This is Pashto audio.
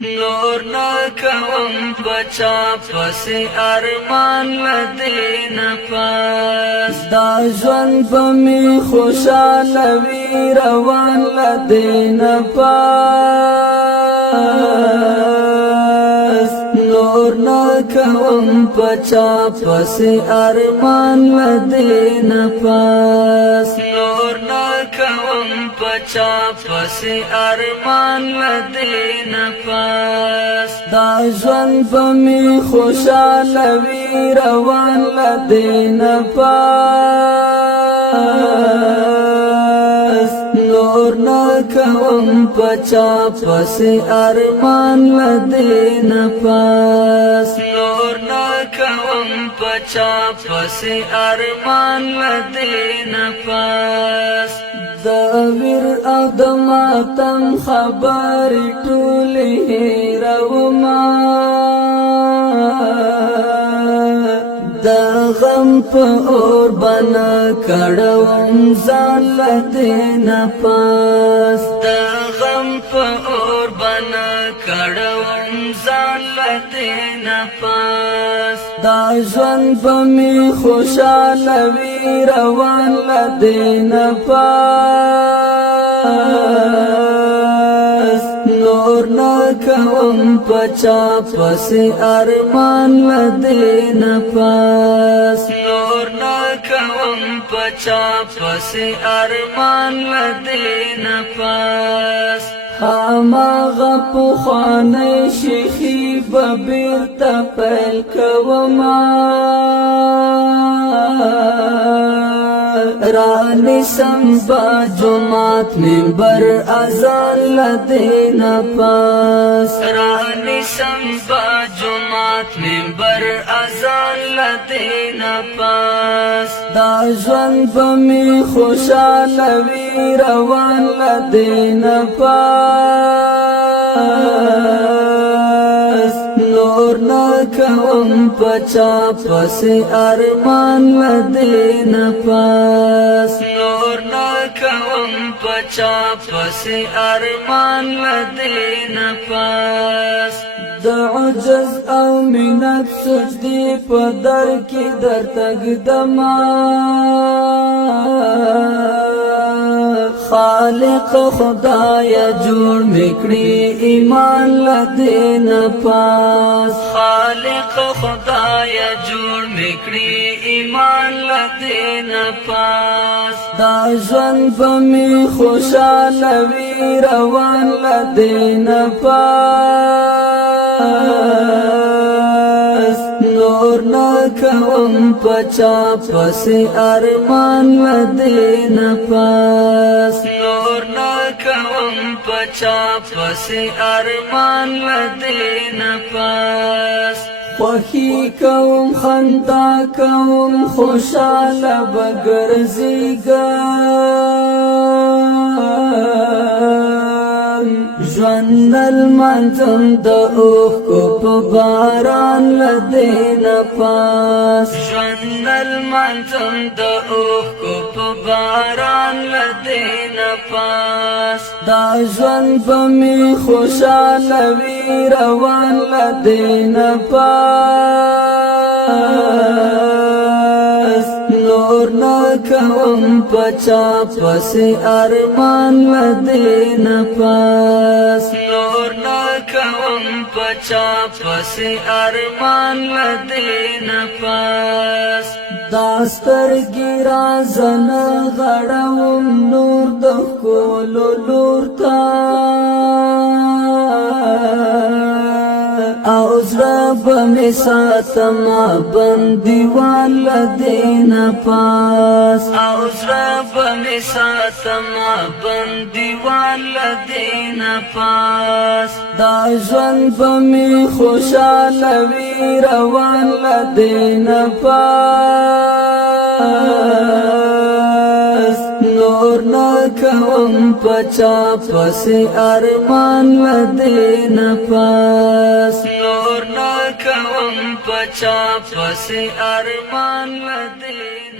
نور نا کوم بچا پس ارمان لدین پاس دا ژوند بمی خوشاله وی روان لدین پاس نور نا کوم بچا پس ارمان لدین پاس نور نا کوم بچا پس ارمان لدین پاس دا ژوند بمی خوشاله وی روان لدین پاس نور نا کوم بچا پس ارمان لدین پاس نور نا کوم بچا پس ارمان لدین پاس داویر او د ماتم خبرې ټولې هېرومه د غم په اور بنا کړوم ځان له دې نه پاس د غم په اور بنا کړوم ځان له دې نه پاس دا ژوند به مې خوشاله وي روان له دې نه پاس نور نه کوم بچا پس ارمان له دې نه پاس نور نه کوم بچا پس ارمان له دې نه پاس هماغه پخوانی شیخی به بیرته پیل کومه رانی سمبا جماعت منبر ازان لدین پاس رانی سمبا جماعت منبر ازان لدین پاس دا ژوند بمی خوشاله وی روان لدین پاس نور نا کوم بچا پس ارمان لدین پاس نور نا کوم بچا پس ارمان لدین پاس د عجز او منت سجدی په در کې در تقدما خالق خدای جوړ میکړي ایمان لدین پاس خالق خدای جوړ میکړي ایمان لدین پاس دا ژوند بمی خوشاله وی روان لدین پاس نور نا کوم بچا پس ارمان لدین پاس نور نا کوم بچا پس ارمان لدین پاس خوخی کوم خندا کوم خوشاله بگرزیگم ژوند المنظم د اوښکو په باران لدین پاس ژوند المنظم د اوښکو په باران لدین پاس دا ژوند بمی خوشاله وی روان لدین پاس نور نا کوم بچا پس ارمان لدین پاس نور نا کوم بچا پس ارمان لدین پاس داستر گیرا زن غړوم نور د کولو لور تا او زړه به مې ساتمه بندیوان لدین پاس او زړه به مې ساتمه بندیوان لدین پاس دا ژوند به مې خوشاله وی روان لدین پاس نور نا کوم بچا پس ارمان لدین پاس نور نا کوم بچا پس ارمان لدین